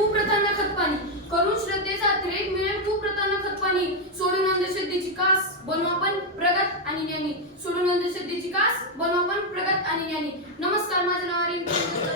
कुप्रथांना खतपाणी. करून श्रद्धेचा थ्रेट मिळेल कुप्रथांना खतपाणी. सोडून अंधश्रद्धेची कास बनू आपण प्रगत आणि ज्ञानी. सोडून अंधश्रद्धेची कास बनू आपण प्रगत आणि ज्ञानी. नमस्कार माझे नाव अरिन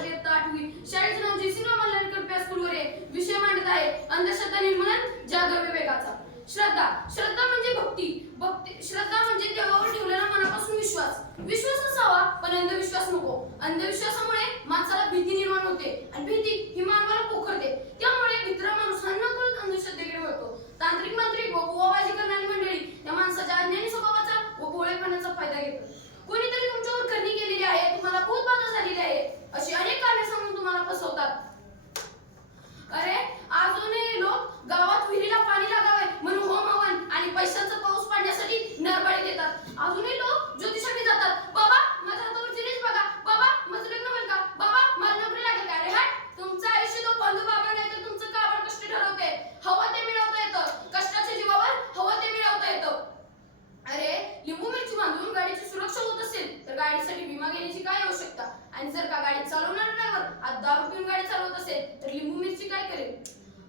इयत्ता आठवी. शाळेचे नाव जयसिंह मल्हारकर प्या आहे. विषय मांडत आहे अंधश्रद्धा निर्मूलन जागर विवेकाचा. श्रद्धा. श्रद्धा म्हणजे भक्ती. भक्ती श्रद्धा म्हणजे देवावर ठेवलेला मनापासून विश्वास. विश्वास असावा पण अंधविश्वास नको. अंधविश्वासामुळे माणसाला भीती निर्माण होते आणि भीती ही मानवाला पोखरते. त्यामुळे मित्र माणूस हा नकळत अंधश्रद्धेकडे वळतो तांत्रिक मंत्रिक व बुवाबाजी करणारी मंडळी त्या माणसाच्या अज्ञानी स्वभावाचा व भोळेपणाचा फायदा घेतात कोणीतरी तुमच्यावर करणी केलेली आहे तुम्हाला खूप बाधा झालेली आहे अशी अनेक कारणे सांगून तुम्हाला फसवतात अरे अजूनही लोक गावात विहिरीला पाणी लागावे म्हणून होम हवन आणि पैशाचा पाऊस पाडण्यासाठी नरबळी देतात अजूनही लोक ज्योतिषाकडे जातात बाबा माझ्या हातावर जिरीज बघा बाबा माझं लग्न होईल का बाबा मला नोकरी लागेल का अरे हट तुमचं आयुष्य तो बंधू बाबा नाही तर तुमचं काबड कष्ट ठरवते हवं ते मिळवता येतं कष्टाच्या जीवावर हवं ते मिळवता येतं अरे लिंबू मिरची बांधून गाडीची सुरक्षा होत असेल तर गाडीसाठी विमा घेण्याची काय आवश्यकता आणि जर का गाडी चालवणारा ड्रायव्हर आज दारू पिऊन गाडी चालवत असेल तर लिंबू मिरची काय करेल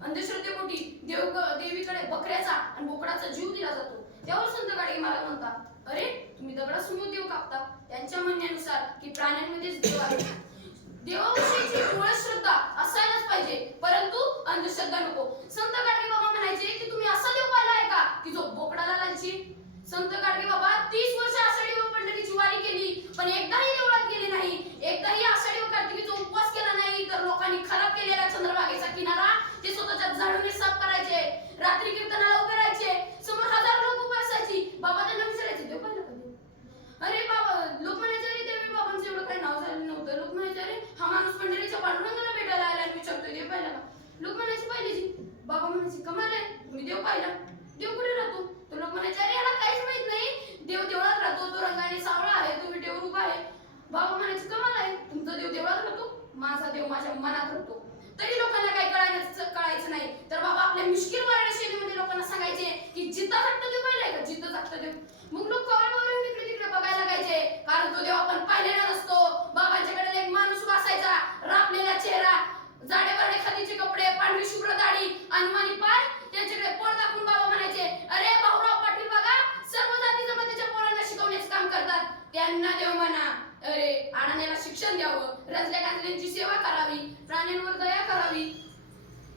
अंधश्रद्धेपोटी देव देवीकडे बकऱ्याचा आणि बोकडाचा जीव दिला जातो. त्यावर संत गाडगे मला म्हणतात अरे तुम्ही दगडासमोर देव कापता. त्यांच्या म्हणण्यानुसार की प्राण्यांमध्येच देव आहे. देवाविषयीची मूळ श्रद्धा असायलाच पाहिजे परंतु अंधश्रद्धा नको. संत गाडगे बाबा म्हणायचे की तुम्ही असा देव पाहिला आहे का की जो बोकडाला लालची? संत गाडगे बाबा तीस वर्ष आषाढी व पंढरीची वारी केली पण एकदाही देवळात गेले नाही. एकदाही आषाढी व कार्तिकीचा उपवास केला नाही तर लोकांनी खराब केलेला चंद्रभागेचा किनारा ते स्वतःच्या झाडूने साफ करायचे रात्री कीर्तनाला उभे राहायचे. समोर हजार लोक उभे असायची बाबा त्यांना विचारायचे देव पाहिलं का देव? अरे बाबा लोक म्हणायचे अरे देवी बाबांचं एवढं काही नाव झालं नव्हतं लोक म्हणायचे अरे हा माणूस पंढरीच्या पांडुरंगाला भेटायला आला आणि विचारतोय देव पाहिला का लोक म्हणायचे पाहिजे जी बाबा म्हणायचे कमाल आहे मी देव पाहिला देव कुठे राहतो तर लोक म्हणायचे अरे याला काहीच माहीत नाही देव देवळात राहतो तो रंगाने सावळा आहे तो विटेवर उभा आहे बाबा म्हणायचे कमाल आहे तुमचा देव देवळात राहतो माझा देव माझ्या मनात राहतो तरी लोकांना काही कळायचं कळायचं नाही तर बाबा आपल्या मुश्किल मराठी शैलीमध्ये लोकांना सांगायचे की जिथं जागता देव पाहिलाय का जिथं जागता देव मग लोक कवरेवर तिकडे तिकडे बघायला लागायचे कारण तो देव आपण पाहिलेला नसतो बाबांच्याकडे एक माणूस बसायचा रापलेला चेहरा जाडेवाडे खादीचे कपडे पांढरी शुभ्र दाढी अनमानी पाय त्यांच्याकडे पळ दाखवून बाबा म्हणायचे अरे भाऊराव पाटील बघा सर्व जाती जमातीच्या पोरांना शिकवण्याचे काम करतात त्यांना देव म्हणा अरे अडाण्याला शिक्षण द्यावं त्यांची सेवा करावी प्राण्यांवर दया करावी.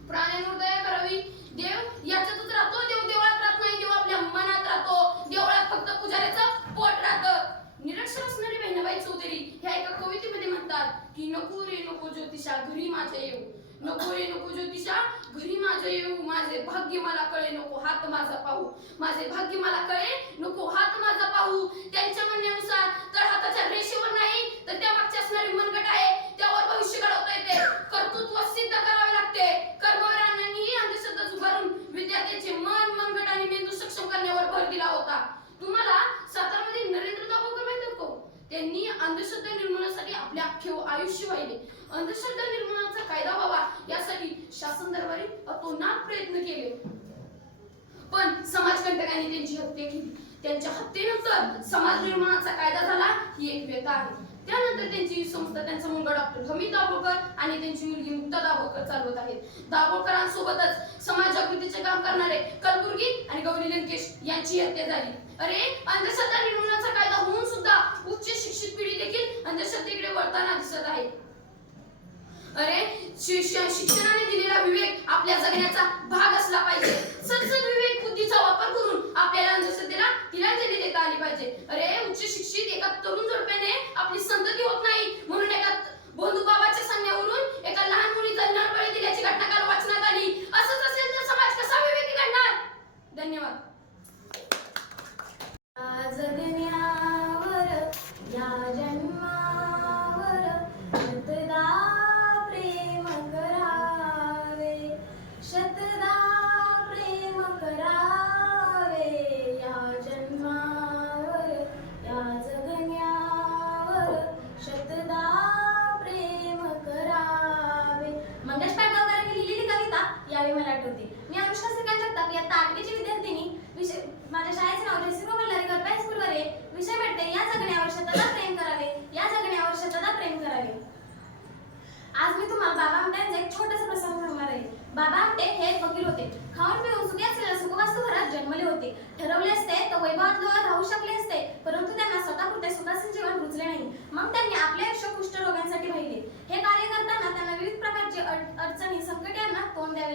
प्राण्यांवर दया करावी. देव याच्यातच राहतो देव देवळात राहत नाही देव आपल्या मनात राहतो. देवळात फक्त पुजाऱ्याचं पोट राहत. निरक्षर असणारी बहिणाबाई चौधरी ह्या एका कवितेमध्ये म्हणतात की नको रे नको ज्योतिषा घरी माझ्या येऊ. नको रे नको ज्योतिषा घरी माझ्या येऊ. माझे भाग्य मला कळे नको हात माझा पाहू. माझे भाग्य मला कळे नको हात माझा पाहू. त्यांच्या म्हणण्यानुसार तर हाताच्या रेषेवर नाही तर त्या मागची असणारी मनगट आहे त्यावर भविष्य घडवता येते कर्तृत्व सिद्ध करावे लागते कर्मवीरांनीही अंधश्रद्धा झुगारून विद्यार्थ्यांचे मन मनगट आणि मेंदू सक्षम करण्यावर भर दिला होता तुम्हाला सातारमध्ये नरेंद्र दाभोळकर माहीत आहेत का हो? त्यांनी अंधश्रद्धा निर्मूलनासाठी आपले अख्खे आयुष्य वाहिले अंधश्रद्धा निर्मूलनाचा कायदा व्हावा यासाठी शासन दरबारी अतोनात प्रयत्न केले. पण समाजकंटकांनी त्यांची हत्या केली. त्यांच्या हत्येनंतर समाज निर्माणाचा कायदा झाला ही एक व्यथा आहे. त्यानंतर त्यांची संस्था त्यांचा मुलगा डॉक्टर हमीद दाभोळकर आणि त्यांची मुलगी मुक्ता दाभोळकर चालवत आहेत. दाभोळकरांसोबतच समाज जागृतीचे काम करणारे कलबुर्गी आणि गौरी लंकेश यांची हत्या झाली. अरे अंधश्रद्धा निर्मूलनाचा कायदा होऊन सुद्धा उच्च शिक्षित पिढी देखील अंधश्रद्धेकडे वळताना दिसत आहे. अरे शिक्षणाने दिलेला विवेक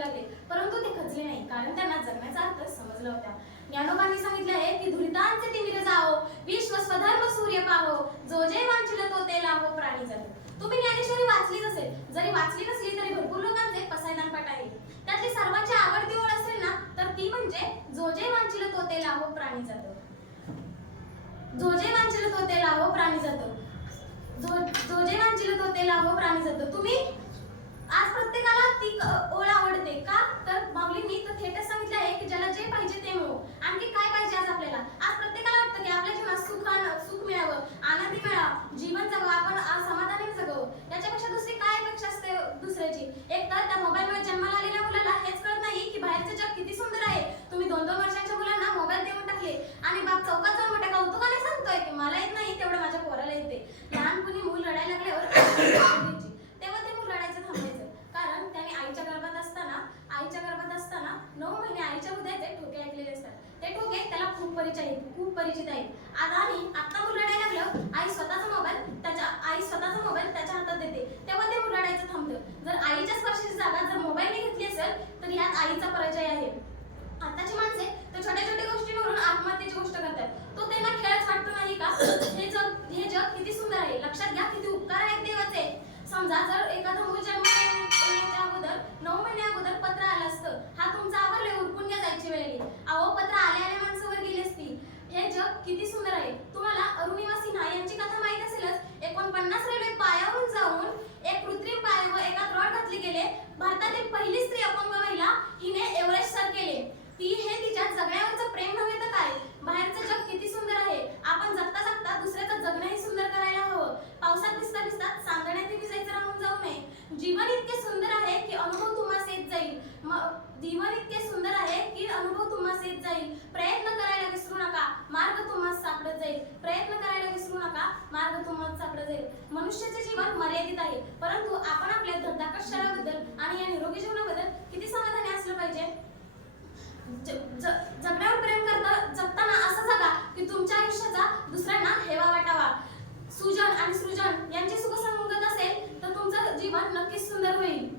लागले. परंतु ते खचले नाही कारण त्यांना जगण्याचा अर्थ समजला होता. ज्ञानोबांनी सांगितले आहे की धुरितांचे तिमिर जाओ विश्व स्वधर्म सूर्य पाहो जो जे वांचिल तो ते लाभो प्राणी जातो तुम्ही ज्ञानेश्वरी वाचलीच असेल. जरी वाचली नसली तरी भरपूर लोकांचे पसायदान पाठ आहे. त्यातली सर्वांची आवडती ओळ असेल ना तर ती म्हणजे जो जे वांचिल तो ते लाभो प्राणी जातो जो जे वांचिल तो ते लाभो प्राणी जातो जो जो जे वांचिल तो ते लाभो प्राणी जातो तुम्ही आज प्रत्येकाला ती क- ओळ आवडते का तर माऊलींनी तर थेटच सांगितलं आहे की ज्याला जे पाहिजे ते मिळो आणखी काय पाहिजे आज आपल्याला आज प्रत्येकाला वाटतं की आपल्या जीवनात सुख आण- सुख मिळावं आनंदी मिळावं जीवन जगावं आपण आज समाधानी जगावं याच्यापेक्षा दुसरी काय अपेक्षा असते दुसऱ्याची एक तर त्या मोबाईलमुळे जन्माला आलेल्या मुलाला हेच कळत नाही की बाहेरचं जग किती सुंदर आहे तुम्ही दोन दोन वर्षांच्या मुलांना मोबाईल देऊन टाकले आणि बाप चौकात जाऊन मोठ्या कौतुकाने सांगतोय की मला येत नाही तेवढं माझ्या पोराला येते लहानपणी मूल रडायला लागल्यावर द्यायची. तेव्हा ते मूल रडायचं थांबायचं कारण त्याने आईच्या गर्भात असताना आईच्या गर्भात असताना नऊ महिने आईच्या हृदयाचे ठोके ऐकलेले असतात ते ठोके त्याला खूप परिचित आहेत खूप परिचित आहेत आता आणि आता मूल रडायला लागलं आई स्वतःचा मोबाईल त्याच्या आई स्वतःचा मोबाईल त्याच्या हातात देते तेव्हा ते मूल रडायचं थांबतं जर आईच्या स्पर्शाची जागा जर मोबाईलने घेतली असेल तर यात आईचा पराजय आहे आताची माणसे तर छोट्या छोट्या गोष्टींवरून आत्महत्येची गोष्ट करतात तो त्यांना खेळच वाटतो नाही का हे जग हे जग किती सुंदर आहे. लक्षात घ्या किती उपकार आहेत देवाचे. समजा जर एखादं मूल जन्म येण्याच्या अगोदर नऊ महिने अगोदर पत्र आलं असतं हा तुमचा आवरले उरकून घ्या जायची वेळ आली अहो पत्र आल्या आल्या माणसावर गेली असती. हे जग किती सुंदर आहे. तुम्हाला अरुणिमा सिन्हा यांची कथा माहीत असेलच. एकोणपन्नास रेल्वे पायावरून जाऊन एक कृत्रिम पाय व एका रॉड घातली गेले. भारतातील पहिली स्त्री अपंग महिला हिने एव्हरेस्ट सर केले ती हे तिच्या जगण्यावरचं प्रेम नव्हे तर काय बाहेरचं जग किती सुंदर आहे आपण जगता जगता दुसऱ्याचं जगणंही सुंदर करायला हवं पावसात भिजता भिजता चांदण्यात भिजायचं राहून जाऊ नये जीवन इतके सुंदर आहे की अनुभव तुम्हाला येत जाईल म- जीवन इतके सुंदर आहे की अनुभव तुम्हाला येत जाईल प्रयत्न करायला विसरू नका मार्ग तुम्हाला सापडत जाईल प्रयत्न करायला विसरू नका मार्ग तुम्हाला सापडत जाईल मनुष्याचे जीवन मर्यादित आहे परंतु आपण आपल्या धकाधकीच्या शरीराबद्दल आणि या निरोगी जीवनाबद्दल किती समाधानी असलं पाहिजे? जगण्यावर प्रेम करता जगताना असं जगा की तुमच्या आयुष्याचा दुसऱ्यांना हेवा वाटावा. सुजन आणि सृजन यांची सुखसंगत असेल तर तुमचं जीवन नक्कीच सुंदर होईल.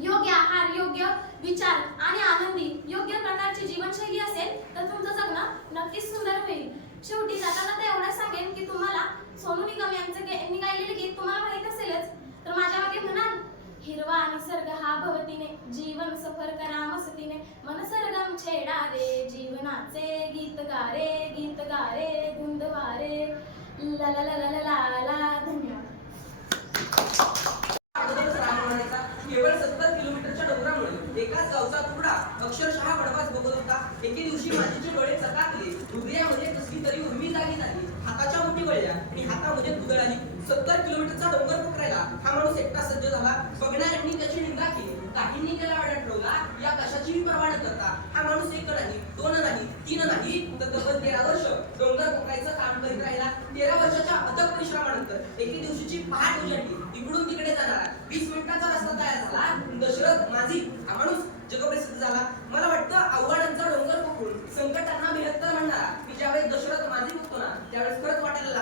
योग्य आहार योग्य विचार आणि आनंदी योग्य प्रकारची जीवनशैली असेल तर तुमचं जगणं नक्कीच सुंदर होईल. शेवटी जाताना जाता एवढं सांगेन की तुम्हाला सोनू निगम यांचं गे- यांनी गायलेले गीत तुम्हाला माहीत असेलच तर माझ्या मागे म्हणाल हिरवा निसर्ग हा भवतीने जीवन सफर करा मस्तीने मनसर्गम छेडा रे जीवनाचे गीत गारे गीत गारे गुंदवारे ला ला ला ला ला ला धन्यवाद. केवळ सत्तर किलोमीटरच्या डोंगरामुळे एकाच गावचा तुकडा अक्षरशः बडवास बघत होता. एके दिवशी माझीचे डोळे चकाकले हृदयामध्ये कसली तरी उर्मी जागी झाली हाताच्या मुठी वळल्या आणि हातामध्ये कुदळ आली सत्तर किलोमीटरचा डोंगर पकडायला हा माणूस एकटा सज्ज झाला बघणाऱ्यांनी त्याची निंदा केली. काहींनी त्याला वाड्यात या कशाचीही पर्वा न करता. हा माणूस एक नाही दोन नाही तीन नाही तर तब्बल तेरा वर्ष डोंगर पकडायचं काम करीत राहिला. तेरा वर्षाच्या अथक परिश्रमानंतर एके दिवशीची पहाट उजळली इकडून तिकडे जाणारा. वीस मिनिटाचा रस्ता तयार झाला. दशरथ माझी हा माणूस जगप्रसिद्ध झाला मला वाटतं आव्हानांचा डोंगर पकडून संकटांना बेहत्तर म्हणणारा की ज्यावेळेस दशरथ माझी बघतो ना त्यावेळेस खरंच वाटायला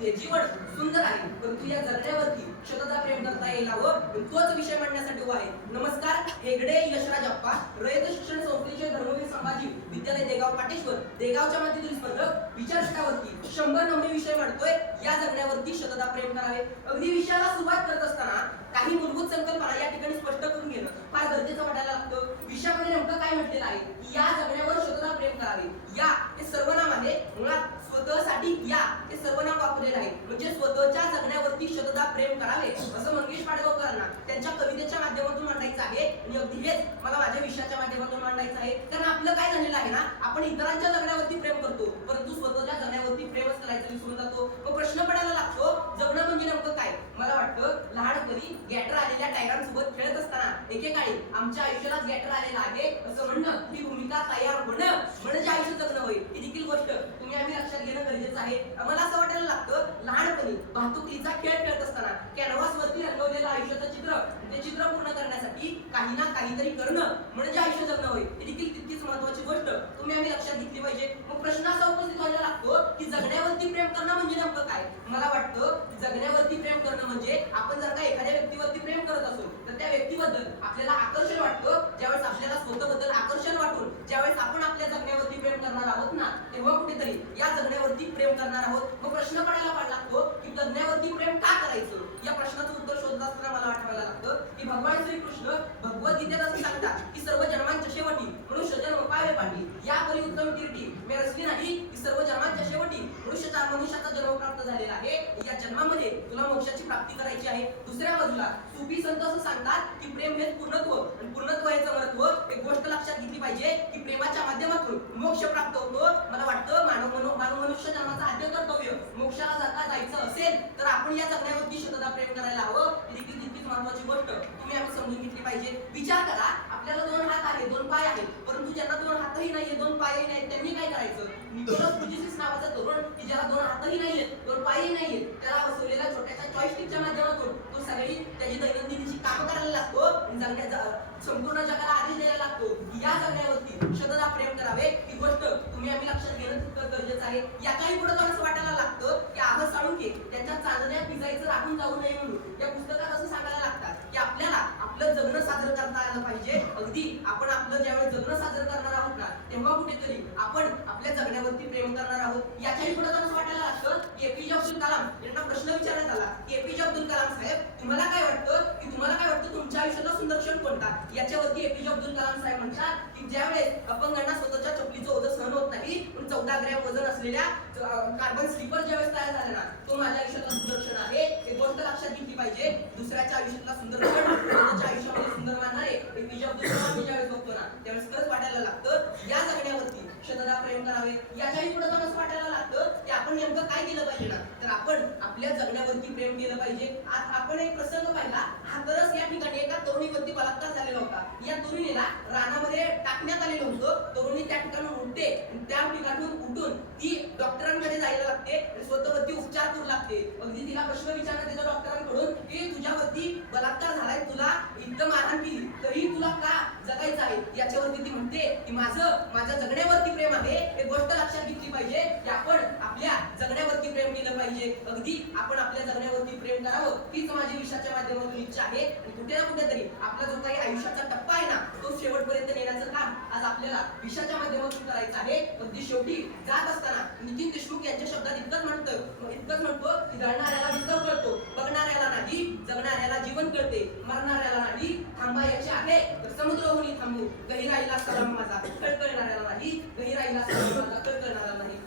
ते जीवन सुंदर आहे. परंतु या जगण्यावरती शतदा प्रेम करता येईल हवं तोच विषय मांडण्यासाठी उभा आहे. नमस्कार हेगडे यशराज अप्पा रयत शिक्षण संस्थेचे धर्मवीर संभाजी विद्यालय देगाव पाटेश्वर. देगावच्या मातीतील स्पर्धक विचारष्टावरती शंभर नवमी विषय मांडतोय. या जगण्यावरती शतदा प्रेम करावे. अगदी विषयाला सुरुवात करत असताना काही मूलभूत संकल्पना या ठिकाणी स्पष्ट करून घेणं फार गरजेचं वाटायला लागतं. विषयामध्ये नेमकं काय म्हटलेलं आहे? की या जगण्यावर शतदा प्रेम करावे. या हे सर्वनामाने मुळात स्वतःसाठी या हे सर्वनाम वापरलेलं आहे म्हणजे स्वतःच्या जगण्यावरती शतदा प्रेम करावे असं मंगेश पाडगावकरांना त्यांच्या कवितेच्या माध्यमातून मांडायचं आहे. आणि अगदी हेच मला माझ्या विषयाच्या माध्यमातून मांडायचं आहे. कारण आपलं काय झालेलं आहे ना आपण इतरांच्या जगण्यावरती प्रेम करतो परंतु स्वतःच्या जगण्यावरती प्रेमच करायचं विसरून जातो. मग प्रश्न पडायला लागतो जगणं म्हणजे नेमकं काय? मला वाटतं लहानपणी गॅटर आलेल्या टायरांसोबत खेळत असताना एकेकाळी आमच्या आयुष्यालाच गॅटर आलेला आहे. असं म्हणणं ही भूमिका तयार होणं म्हणजे आयुष्य जगणं होईल ही देखील गोष्ट तुम्ही आम्ही लक्षात घेणं गरजेचं आहे. मला असं वाटायला लागतं लहानपणी वाहतुकीचा खेळ खेळत असताना कॅनव्हास वरती रंगवलेलं आयुष्याचं चित्र ते चित्र पूर्ण करण्यासाठी काही ना काहीतरी करणं म्हणजे आयुष्य जगणं होईल ही देखील तितकीच महत्वाची गोष्ट तुम्ही आम्ही लक्षात घेतली पाहिजे. मग प्रश्न असा उपस्थित व्हायला लागतो की जगण्यावरती प्रेम करणं म्हणजे नेमकं काय? मला वाटतं जगण्यावरती प्रेम करणं म्हणजे आपण जर का एखाद्या व्यक्तीवरती प्रेम करत असो तर त्या व्यक्तीबद्दल आपल्याला आकर्षण वाटतं. ज्यावेळेस आपल्याला स्वतःबद्दल आकर्षण वाटून ज्यावेळेस आपण आपल्या जगण्यावरती प्रेम करणार आहोत ना तेव्हा कुठेतरी या जगण्यावरती प्रेम करणार आहोत. मग प्रश्न पडायला पाड लागतो की जगण्यावरती प्रेम का करायचं? या प्रश्नाचं उत्तर शोधत असताना मला आठवायला लागतं की भगवान श्रीकृष्ण भगवद्गीतेत असं सांगतात की सर्व जन्मांच्या शेवटी म्हणून सजन पावे पाठी या परी उत्तम कीर्ती मी रचली नाही की सर्व जन्मांच्या शेवटी मनुष्याचा मनुष्याचा जन्म प्राप्त झालेला आहे या जन्मामध्ये तुला मोक्षाची प्राप्ती करायची आहे. दुसऱ्या बाजूला सुपी संत असं सांगतात की प्रेम हे पूर्णत्व. आणि पूर्णत्व याचं महत्त्व एक गोष्ट लक्षात घेतली पाहिजे की प्रेमाच्या माध्यमातून मोक्ष प्राप्त होतो. मला वाटतं मानव मनो मानव मनुष्य जन्माचा आद्य कर्तव्य मोक्षाला जर का जायचं असेल तर आपण या जगण्यावरती शतदा प्रेम करायला हवं. ही देखील तितकीच महत्वाची गोष्ट. तुम्ही आम्ही समजून घेतली पाहिजे. विचार करा आपल्याला दोन हात आहेत दोन पाय आहेत. परंतु ज्यांना दोन हातही नाहीये दोन पायही नाहीत त्यांनी काय करायचं? निकोलस पुजिसिस नावाचा तरुण की ज्याला दोन हातही नाहीयेत दोन पायही नाहीयेत त्याला बसवलेल्या छोट्याशा जॉयस्टिकच्या माध्यमातून तो सगळी त्याची दैनंदिनीची काम करायला लागतो जगण्याचा संपूर्ण जगाला आदेश द्यायला लागतो. या जगण्यावरती शतदा प्रेम करावे. ही गोष्ट तुम्ही आम्ही लक्षात घेणं तितकं गरजेचं आहे. याच्याही पुढे असं वाटायला लागतं की आवाज साळुंके त्यांच्या चांदण्या भिजायचं राहून जाऊ नये म्हणून या पुस्तकात असं सांगायला लागतात की आपल्याला आपलं जगणं साजरं करता आलं पाहिजे अगदी आपण आपलं ज्यावेळेस जगणं साजरं करणार आहोत ना तेव्हा कुठेतरी आपण आपल्या जगण्यावरती प्रेम करणार आहोत. याच्याही पुढे असं वाटायला लागतं की एपीजे अब्दुल कलाम यांना प्रश्न विचारण्यात आला की एपीजे अब्दुल कलाम साहेब तुम्हाला काय वाटतं की तुम्हाला काय वाटतं तुमच्या आयुष्याचा सुंदर क्षण कोणता? याच्यावरती एपीजे अब्दुल कलाम साहेब म्हणतात की ज्यावेळेस अपंगांना स्वतःच्या चपलीचं ओझं सहन होत नाही पण चौदा ग्रॅम वजन असलेल्या कार्बन स्लीपर ज्यावेळेस तयार झाले ना तो माझ्या आयुष्यातला सुंदर क्षण आहे. एक गोष्ट लक्षात घेतली पाहिजे दुसऱ्याच्या आयुष्यातला सुंदर क्षण त्यावेळेस खरंच वाटायला लागतं या जगण्यावरती शतदा प्रेम करावे याच्याही पुढे जाऊन असं वाटायला लागतं की आपण नेमकं काय केलं पाहिजे ना? तर आपण आपल्या जगण्यावरती प्रेम केलं पाहिजे. आज आपण एक प्रसंग पाहिला हा तरच या ठिकाणी एका तरुणीवरती बलात्कार झालेला होता. या तरुणीला रानामध्ये टाकण्यात आलेलं होतं. तरुणी त्या ठिकाणून उठते आणि त्या ठिकाणून उठून ती डॉक्टरांकडे जायला लागते आणि स्वतःवरती उपचार करू लागते. अगदी तिला प्रश्न विचारण्यात येतो डॉक्टरांकडून की तुझ्यावरती बलात्कार झालाय तुला इतकं मारहाण केली तरी तुला का जगायचं आहे? याच्यावरती ती म्हणते की माझं माझ्या जगण्यावरती प्रेम आहे एक गोष्ट लक्षात घेतली पाहिजे की आपण आपल्या जगण्यावरती प्रेम केलं पाहिजे. अगदी आपण आपल्या जगण्यावरती प्रेम करावं हीच माझी विषयाच्या माध्यमातून इच्छा आहे. आणि कुठे ना कुठेतरी आपला जो काही आयुष्याचा टप्पा आहे ना तो शेवटपर्यंत नेण्याचं काम आज आपल्याला विषयाच्या माध्यमातून करायचं आहे. अगदी शेवटी जात असताना असताना नितीन देशमुख यांच्या शब्दात इतकंच म्हणतं इतकंच म्हणतो की जळणाऱ्याला विसर कळतो बघणाऱ्याला नाही जगणाऱ्याला जीवन कळते मरणाऱ्याला नाही थांबायचे आहे तर समुद्र होणी थांबू गहिराईला सलाम माझा कळकळणाऱ्याला नाही गहिराईला सलाम माझा कळकळणारा नाही.